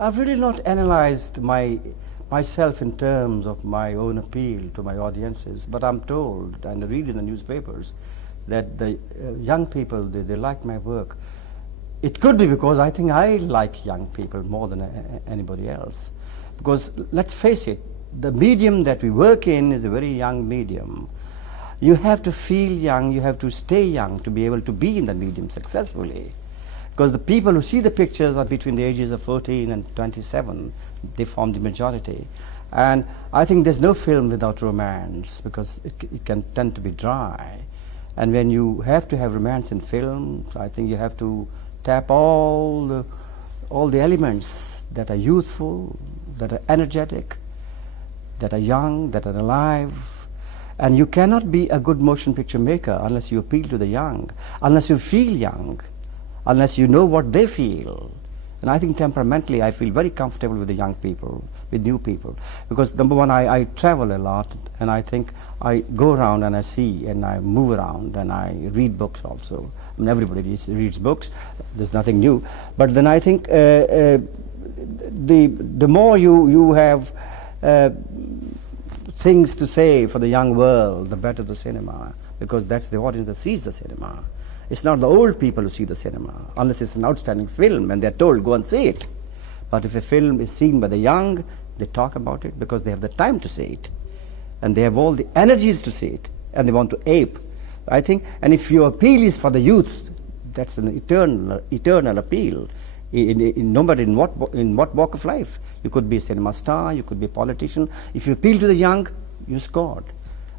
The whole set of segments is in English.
I've really not analyzed myself in terms of my own appeal to my audiences, but I'm told, and I read in the newspapers, that the young people, they like my work. It could be because I think I like young people more than anybody else. Because let's face it, the medium that we work in is a very young medium. You have to feel young, you have to stay young to be able to be in the medium successfully. Because the people who see the pictures are between the ages of 14 and 27. They form the majority. And I think there's no film without romance, because it can tend to be dry. And when you have to have romance in film, I think you have to tap all the elements that are youthful, that are energetic, that are young, that are alive. And you cannot be a good motion picture maker unless you appeal to the young, unless you feel young, unless you know what they feel. And I think temperamentally I feel very comfortable with the young people, with new people. Because number one, I travel a lot, and I think I go around and I see and I move around and I read books also. I mean, everybody reads books, there's nothing new. But then I think the more you have things to say for the young world, the better the cinema, because that's the audience that sees the cinema. It's not the old people who see the cinema, unless it's an outstanding film and they're told, go and see it. But if a film is seen by the young, they talk about it because they have the time to see it. And they have all the energies to see it, and they want to ape. I think, and if your appeal is for the youth, that's an eternal appeal. No matter in what walk of life. You could be a cinema star, you could be a politician. If you appeal to the young, you scored.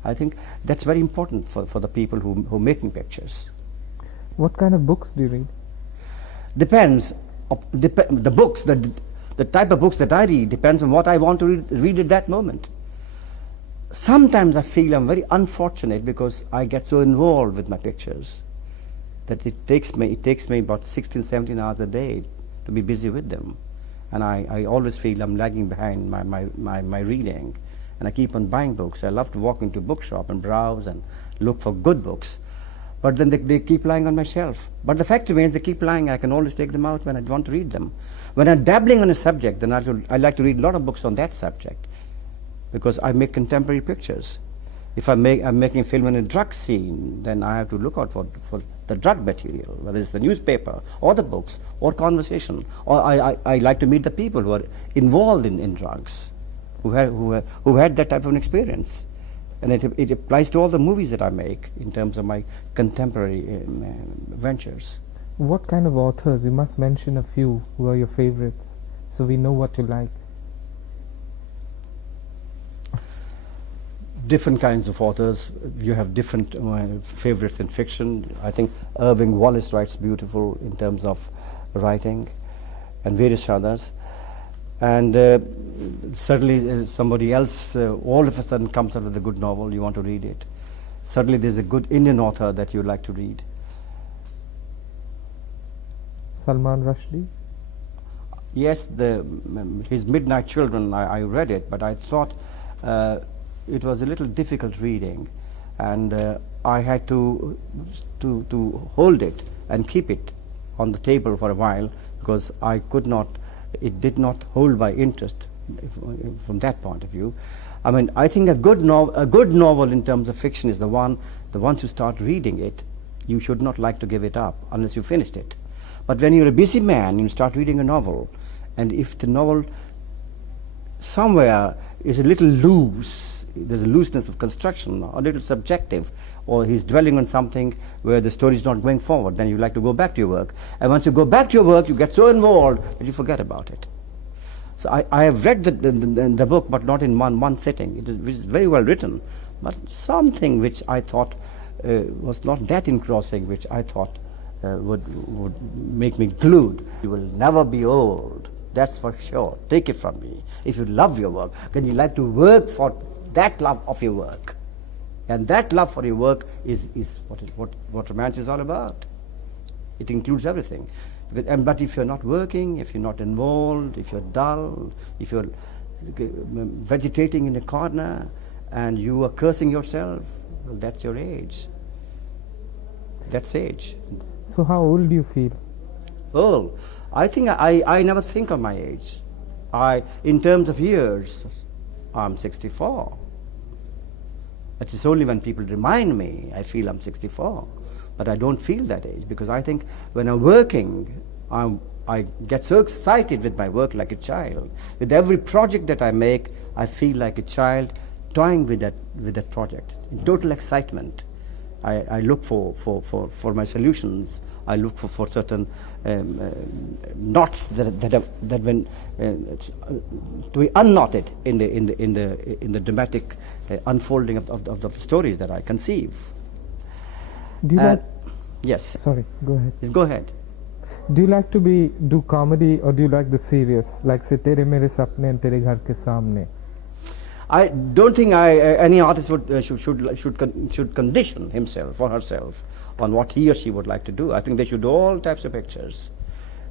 I think that's very important for the people who are making pictures. What kind of books do you read? Depends. The books, the type of books that I read depends on what I want to read at that moment. Sometimes I feel I'm very unfortunate because I get so involved with my pictures that it takes me about 16, 17 hours a day to be busy with them. And I always feel I'm lagging behind my reading. And I keep on buying books. I love to walk into a bookshop and browse and look for good books. But then they keep lying on my shelf. But the fact remains, they keep lying. I can always take them out when I want to read them. When I'm dabbling on a subject, then I like to read a lot of books on that subject, because I make contemporary pictures. If I'm making a film in a drug scene, then I have to look out for the drug material, whether it's the newspaper or the books or conversation. Or I like to meet the people who are involved in drugs, who had that type of an experience. And it applies to all the movies that I make in terms of my contemporary ventures. What kind of authors? You must mention a few who are your favorites, so we know what you like. Different kinds of authors. You have different favorites in fiction. I think Irving Wallace writes beautiful in terms of writing, and various others. And certainly somebody else all of a sudden comes out with a good novel, you want to read it. Certainly there's a good Indian author that you like to read. Salman Rushdie? Yes, his Midnight Children, I read it, but I thought it was a little difficult reading, and I had to hold it and keep it on the table for a while, because it did not hold my interest from that point of view. I mean, I think a good novel in terms of fiction is the once you start reading it, you should not like to give it up unless you finished it. But when you're a busy man, you start reading a novel, and if the novel somewhere is a little loose, there's a looseness of construction, a little subjective, or he's dwelling on something where the story is not going forward, then you like to go back to your work. And once you go back to your work, you get so involved that you forget about it. So I have read the book, but not in one sitting. It is very well written, but something which I thought was not that engrossing, which I thought would make me glued. You will never be old, that's for sure. Take it from me. If you love your work, then you like to work for that love of your work. And that love for your work is what romance is all about. It includes everything. But if you're not working, if you're not involved, if you're dull, if you're vegetating in a corner and you are cursing yourself, well, that's your age. That's age. So how old do you feel? Oh, I think I never think of my age. In terms of years, I'm 64. It is only when people remind me, I feel I'm 64. But I don't feel that age, because I think when I'm working, I get so excited with my work like a child. With every project that I make, I feel like a child toying with that project, in total excitement. I look for my solutions. I look for certain knots that when to be unknotted in the dramatic unfolding of the stories that I conceive. Do you like? Yes. Sorry, go ahead. Yes, go ahead. Do you like to do comedy, or do you like the serious, like say Tere Mere Sapne and Tere Ghar Ke Samne? I don't think any artist should condition himself or herself on what he or she would like to do. I think they should do all types of pictures.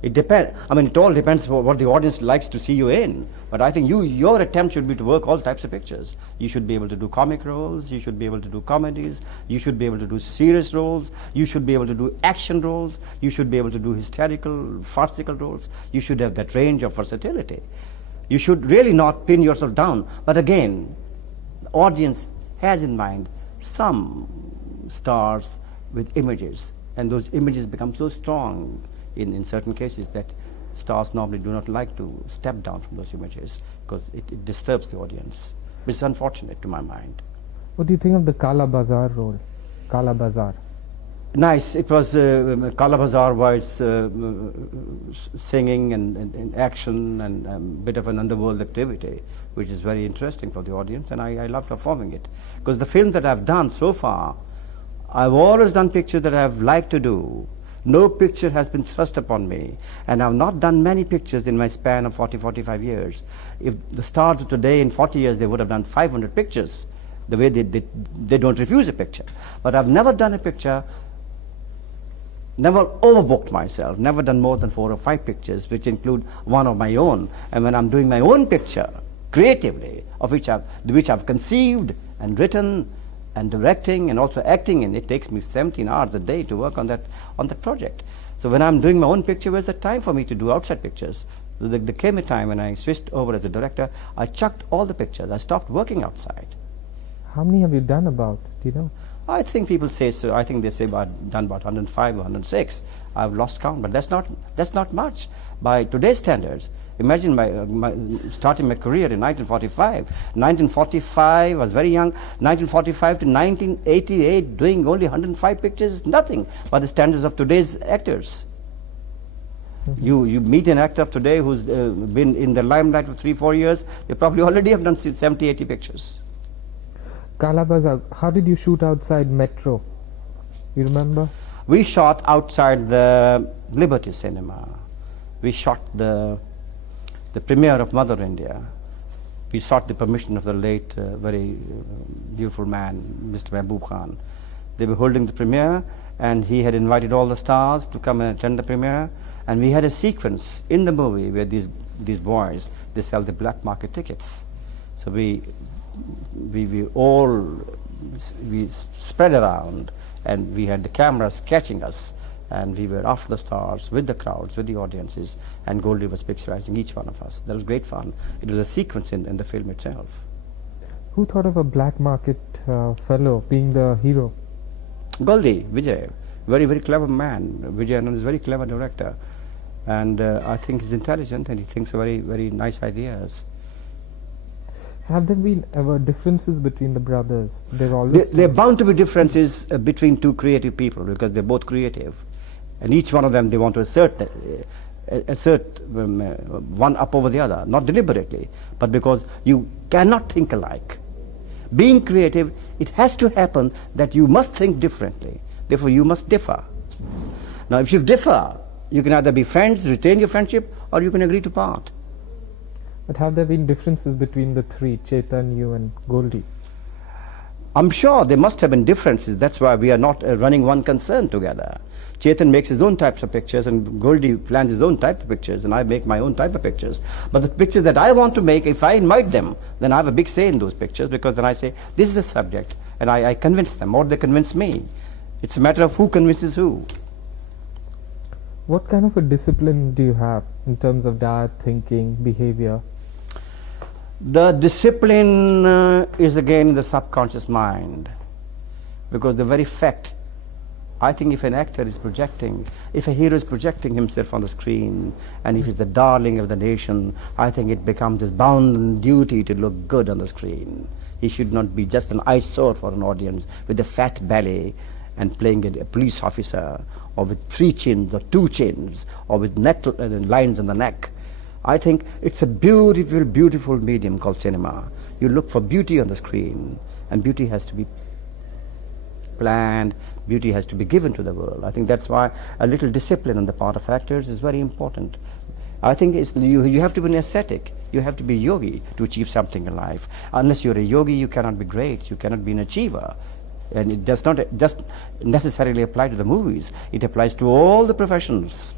It depends. I mean, it all depends on what the audience likes to see you in. But I think your attempt should be to work all types of pictures. You should be able to do comic roles. You should be able to do comedies. You should be able to do serious roles. You should be able to do action roles. You should be able to do hysterical, farcical roles. You should have that range of versatility. You should really not pin yourself down. But again, the audience has in mind some stars with images, and those images become so strong in certain cases that stars normally do not like to step down from those images, because it disturbs the audience, which is unfortunate to my mind. What do you think of the Kala Bazaar role? Kala Bazaar. Nice. It was Kala Bazaar was singing and action and a bit of an underworld activity, which is very interesting for the audience, and I love performing it. Because the film that I've done so far, I've always done pictures that I've liked to do. No picture has been thrust upon me, and I've not done many pictures in my span of 40-45 years. If the stars of today, in 40 years, they would have done 500 pictures, the way they don't refuse a picture. But I've never done a picture, never overbooked myself, never done more than 4 or 5 pictures, which include one of my own. And when I'm doing my own picture, creatively, of which I've conceived and written and directing and also acting in, it takes me 17 hours a day to work on that project. So when I'm doing my own picture, where's the time for me to do outside pictures? There came a time when I switched over as a director, I chucked all the pictures. I stopped working outside. How many have you done about? Do you know? I think people say so. I think they say done about 105 or 106. I've lost count, but that's not much by today's standards. Imagine starting my career in 1945. 1945, I was very young. 1945 to 1988, doing only 105 pictures is nothing by the standards of today's actors. Mm-hmm. You meet an actor of today who's been in the limelight for 3-4 years, they probably already have done 70-80 pictures. Kala Bazaar, how did you shoot outside Metro? You remember? We shot outside the Liberty Cinema. We shot the premiere of Mother India. We sought the permission of the late, very beautiful man, Mr. Mehboob Khan. They were holding the premiere, and he had invited all the stars to come and attend the premiere. And we had a sequence in the movie where these boys, they sell the black market tickets. So we spread around, and we had the cameras catching us, and we were after the stars with the crowds, with the audiences, and Goldie was picturizing each one of us. That was great fun. It was a sequence in the film itself. Who thought of a black market fellow being the hero? Goldie, Vijay, very, very clever man. Vijay Anand is a very clever director, and I think he's intelligent, and he thinks very, very nice ideas. Have there been ever differences between the brothers? There are bound to be differences between two creative people, because they're both creative, and each one of them, they want to assert one up over the other, not deliberately, but because you cannot think alike. Being creative, it has to happen that you must think differently. Therefore, you must differ. Now, if you differ, you can either be friends, retain your friendship, or you can agree to part. But have there been differences between the three, Chetan, you and Goldie? I'm sure there must have been differences. That's why we are not running one concern together. Chetan makes his own types of pictures, and Goldie plans his own type of pictures, and I make my own type of pictures. But the pictures that I want to make, if I invite them, then I have a big say in those pictures, because then I say, this is the subject, and I convince them, or they convince me. It's a matter of who convinces who. What kind of a discipline do you have in terms of diet, thinking, behavior? The discipline is again the subconscious mind, because the very fact, I think if an actor is projecting, if a hero is projecting himself on the screen, and if he's the darling of the nation, I think it becomes his bounden duty to look good on the screen. He should not be just an eyesore for an audience with a fat belly and playing a police officer, or with 3 chins or 2 chins, or with lines on the neck. I think it's a beautiful, beautiful medium called cinema. You look for beauty on the screen, and beauty has to be planned, beauty has to be given to the world. I think that's why a little discipline on the part of actors is very important. I think you have to be an ascetic, you have to be a yogi to achieve something in life. Unless you're a yogi, you cannot be great, you cannot be an achiever. And it does not just necessarily apply to the movies, it applies to all the professions.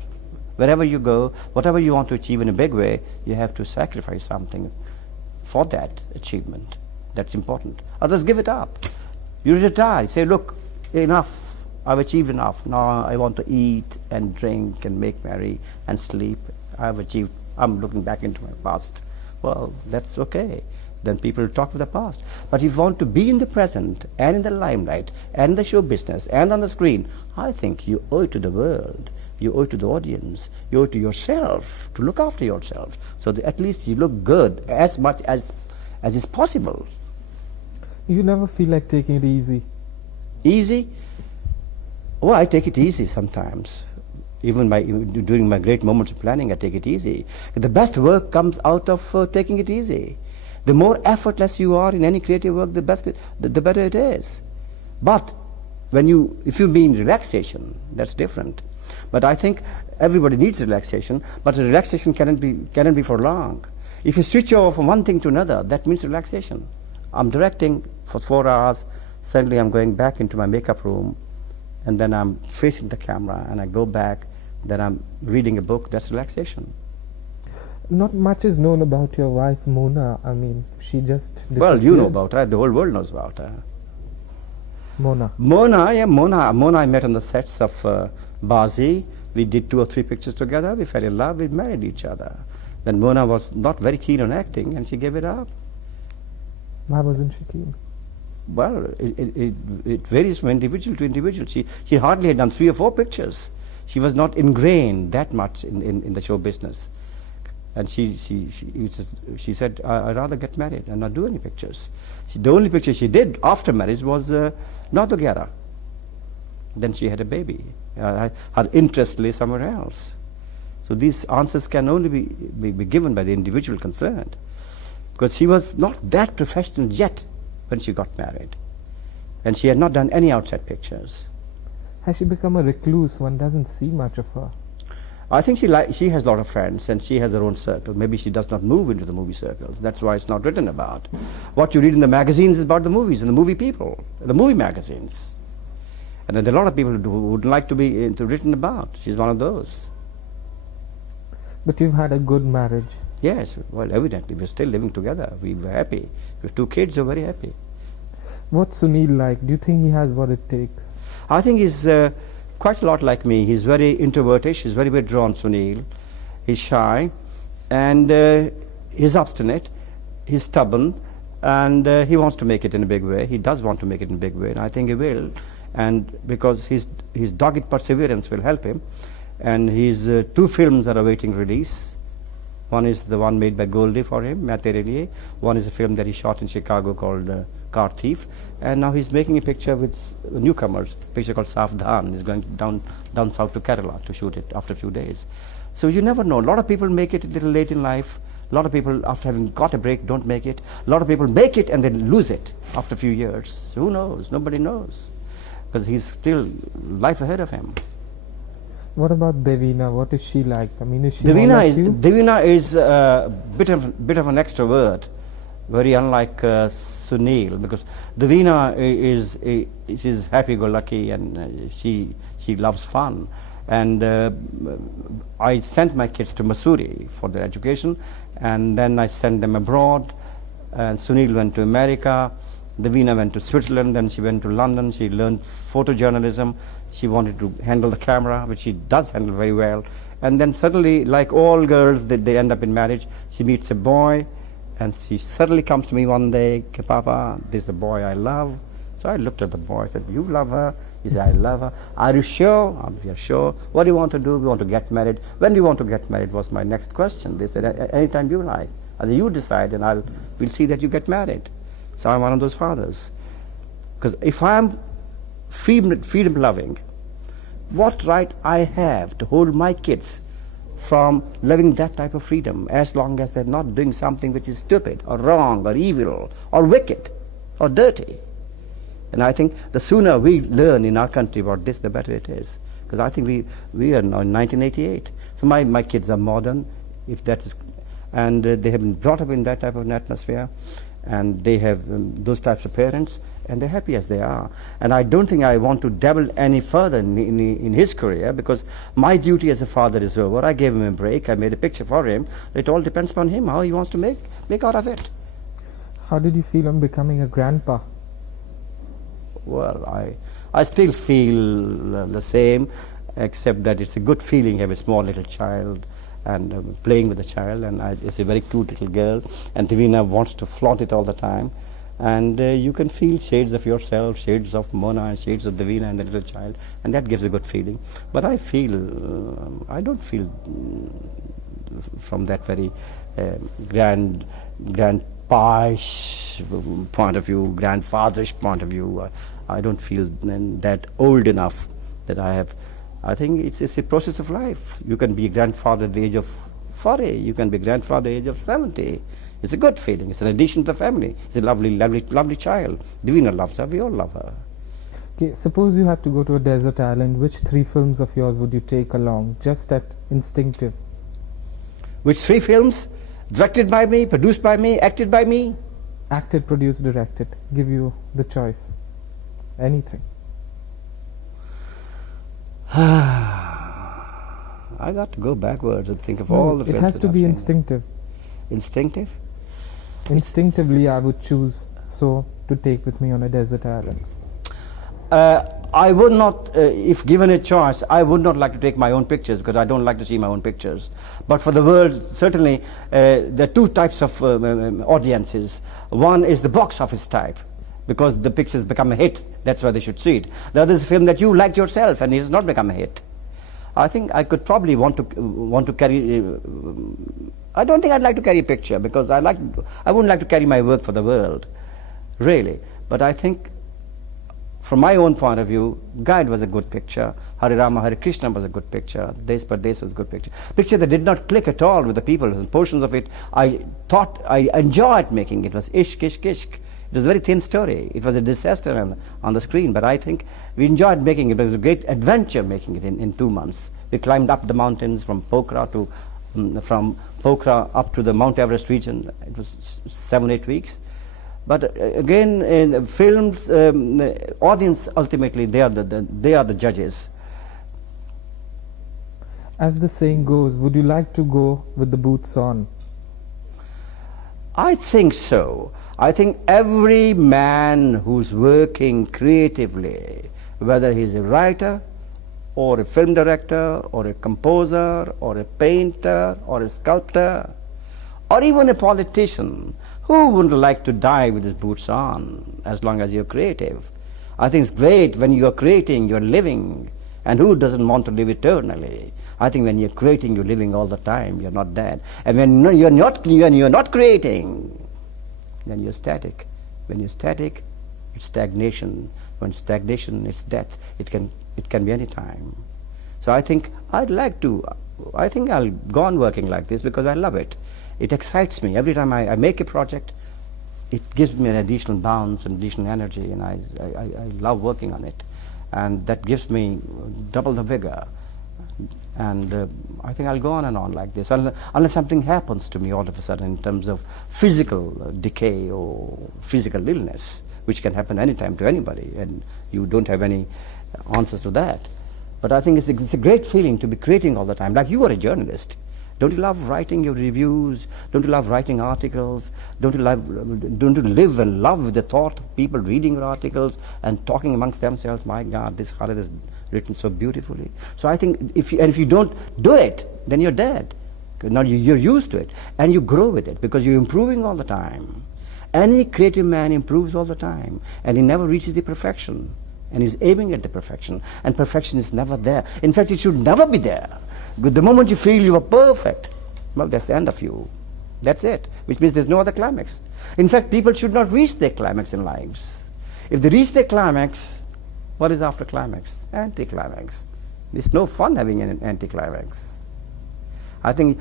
Wherever you go, whatever you want to achieve in a big way, you have to sacrifice something for that achievement. That's important. Others give it up. You retire, say, look, enough, I've achieved enough. Now I want to eat and drink and make merry and sleep. I've achieved, I'm looking back into my past. Well, that's okay. Then people talk of the past. But if you want to be in the present and in the limelight and in the show business and on the screen, I think you owe it to the world. You owe it to the audience. You owe it to yourself to look after yourself, so that at least you look good as much as is possible. You never feel like taking it easy? Easy? Oh, I take it easy sometimes. Even during my great moments of planning, I take it easy. The best work comes out of taking it easy. The more effortless you are in any creative work, the better it is. But if you mean relaxation, that's different. But I think everybody needs relaxation, but the relaxation cannot be for long. If you switch over from one thing to another, that means relaxation. I'm directing for 4 hours, suddenly I'm going back into my makeup room, and then I'm facing the camera, and I go back, then I'm reading a book. That's relaxation. Not much is known about your wife, Mona. I mean, she just disappeared. Well, you know about her. The whole world knows about her. Mona. Mona I met on the sets of Bazi. We did 2 or 3 pictures together. We fell in love. We married each other. Then Mona was not very keen on acting, and she gave it up. Why wasn't she keen? Well, it varies from individual to individual. She hardly had done 3 or 4 pictures. She was not ingrained that much in the show business. And she said, I'd rather get married and not do any pictures. The only picture she did after marriage was Naudogera. Then she had a baby. Her interest lay somewhere else. So these answers can only be given by the individual concerned. Because she was not that professional yet when she got married. And she had not done any outside pictures. Has she become a recluse? One doesn't see much of her. I think she has a lot of friends, and she has her own circle. Maybe she does not move into the movie circles. That's why it's not written about. What you read in the magazines is about the movies and the movie people, the movie magazines. And there are a lot of people who would like to be written about. She's one of those. But you've had a good marriage. Yes, well, evidently. We're still living together. We were happy. We have 2 kids who are very happy. What's Sunil like? Do you think he has what it takes? I think he's quite a lot like me. He's very introvertish. He's very withdrawn, Sunil. He's shy, and he's obstinate. He's stubborn, and he wants to make it in a big way. He does want to make it in a big way, and I think he will. And because his dogged perseverance will help him. And his 2 films are awaiting release. One is the one made by Goldie for him, Main Tere Liye. One is a film that he shot in Chicago called Car Thief. And now he's making a picture with newcomers, a picture called Savdhan. He's going down south to Kerala to shoot it after a few days. So you never know. A lot of people make it a little late in life. A lot of people, after having got a break, don't make it. A lot of people make it and then lose it after a few years. Who knows? Nobody knows. Because he's still life ahead of him. What about Devina? What is she like? I mean, is she Devina is a bit of an extrovert, very unlike Sunil, because Devina she's happy-go-lucky, and she loves fun. And I sent my kids to Missouri for their education, and then I sent them abroad. And Sunil went to America, Davina went to Switzerland, then she went to London, she learned photojournalism, she wanted to handle the camera, which she does handle very well. And then suddenly, like all girls, they end up in marriage. She meets a boy, and she suddenly comes to me one day, Papa, this is the boy I love. So I looked at the boy, I said, you love her? He said, I love her. Are you sure? We are sure. What do you want to do? We want to get married. When do you want to get married was my next question. They said, anytime you like. I said, you decide, and we'll see that you get married. So I'm one of those fathers. Because if I'm freedom loving, what right I have to hold my kids from living that type of freedom, as long as they're not doing something which is stupid or wrong or evil or wicked or dirty. And I think the sooner we learn in our country about this, the better it is. Because I think we are now in 1988. So my kids are modern, if that is, and they have been brought up in that type of an atmosphere, and they have those types of parents, and they're happy as they are. And I don't think I want to dabble any further in his career, because my duty as a father is over. I gave him a break, I made a picture for him. It all depends upon him, how he wants to make out of it. How did you feel on becoming a grandpa? Well, I still feel the same, except that it's a good feeling to have a small little child and playing with the child, and it's a very cute little girl, and Davina wants to flaunt it all the time, and you can feel shades of yourself, shades of Mona, and shades of Davina and the little child, and that gives a good feeling. But I feel, I don't feel from that very grand pish point of view, grandfatherish point of view, I don't feel that old enough that I think it's a process of life. You can be a grandfather at the age of 40, you can be a grandfather at the age of 70. It's a good feeling, it's an addition to the family. It's a lovely, lovely, lovely child. Davina loves her, we all love her. Okay, suppose you had to go to a desert island, which 3 films of yours would you take along, just at instinctive? Which 3 films? Directed by me, produced by me, acted by me? Acted, produced, directed. Give you the choice. Anything. I got to go backwards and think of all the films. It has to be instinctive. Instinctive? Instinctively I would choose so to take with me on a desert island. I would not, if given a choice, I would not like to take my own pictures, because I don't like to see my own pictures. But for the world, certainly, there are 2 types of audiences. One is the box office type, because the pictures become a hit, that's why they should see it. The other is a film that you liked yourself and it has not become a hit. I think I could probably want to carry, I don't think I'd like to carry a picture, because I wouldn't like to carry my work for the world, really. But I think, from my own point of view, Guide was a good picture, Hare Rama, Hare Krishna was a good picture, Desh Pardesh was a good picture. Picture that did not click at all with the people, portions of it I thought I enjoyed making. It was ishq, ishq, ishq. It was a very thin story. It was a disaster on the screen, but I think we enjoyed making it. It was a great adventure making it in 2 months. We climbed up the mountains from Pokhara up to the Mount Everest region. It was 7-8 weeks. But again, in films, audience ultimately they are the judges. As the saying goes, would you like to go with the boots on? I think so. I think every man who's working creatively, whether he's a writer or a film director or a composer or a painter or a sculptor or even a politician, who wouldn't like to die with his boots on, as long as you're creative? I think it's great when you're creating, you're living, and who doesn't want to live eternally? I think when you're creating, you're living all the time, you're not dead. And when you're not creating, then you're static. When you're static, it's stagnation. When stagnation, it's death. It can be any time. So I think I'll go on working like this, because I love it. It excites me. Every time I make a project, it gives me an additional bounce and additional energy, and I love working on it. And that gives me double the vigor. And I think I'll go on and on like this, unless something happens to me all of a sudden in terms of physical decay or physical illness, which can happen anytime to anybody, and you don't have any answers to that. But I think it's a great feeling to be creating all the time. Like you are a journalist. Don't you love writing your reviews? Don't you love writing articles? Don't you live and love with the thought of people reading your articles and talking amongst themselves, my God, this Khalid has written so beautifully. So I think if you don't do it, then you're dead. Now you're used to it and you grow with it because you're improving all the time. Any creative man improves all the time and he never reaches the perfection. And he's aiming at the perfection, and perfection is never there. In fact, it should never be there. But the moment you feel you are perfect, well, that's the end of you. That's it, which means there's no other climax. In fact, people should not reach their climax in lives. If they reach their climax, what is after climax? Anticlimax. It's no fun having an anticlimax. I think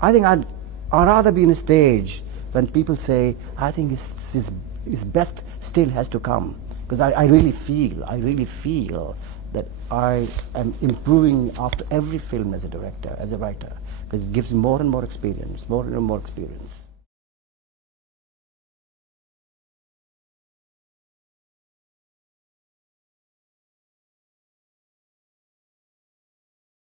I'd rather be in a stage when people say, I think his best still has to come. Because I really feel that I am improving after every film as a director, as a writer, because it gives me more and more experience, more and more experience.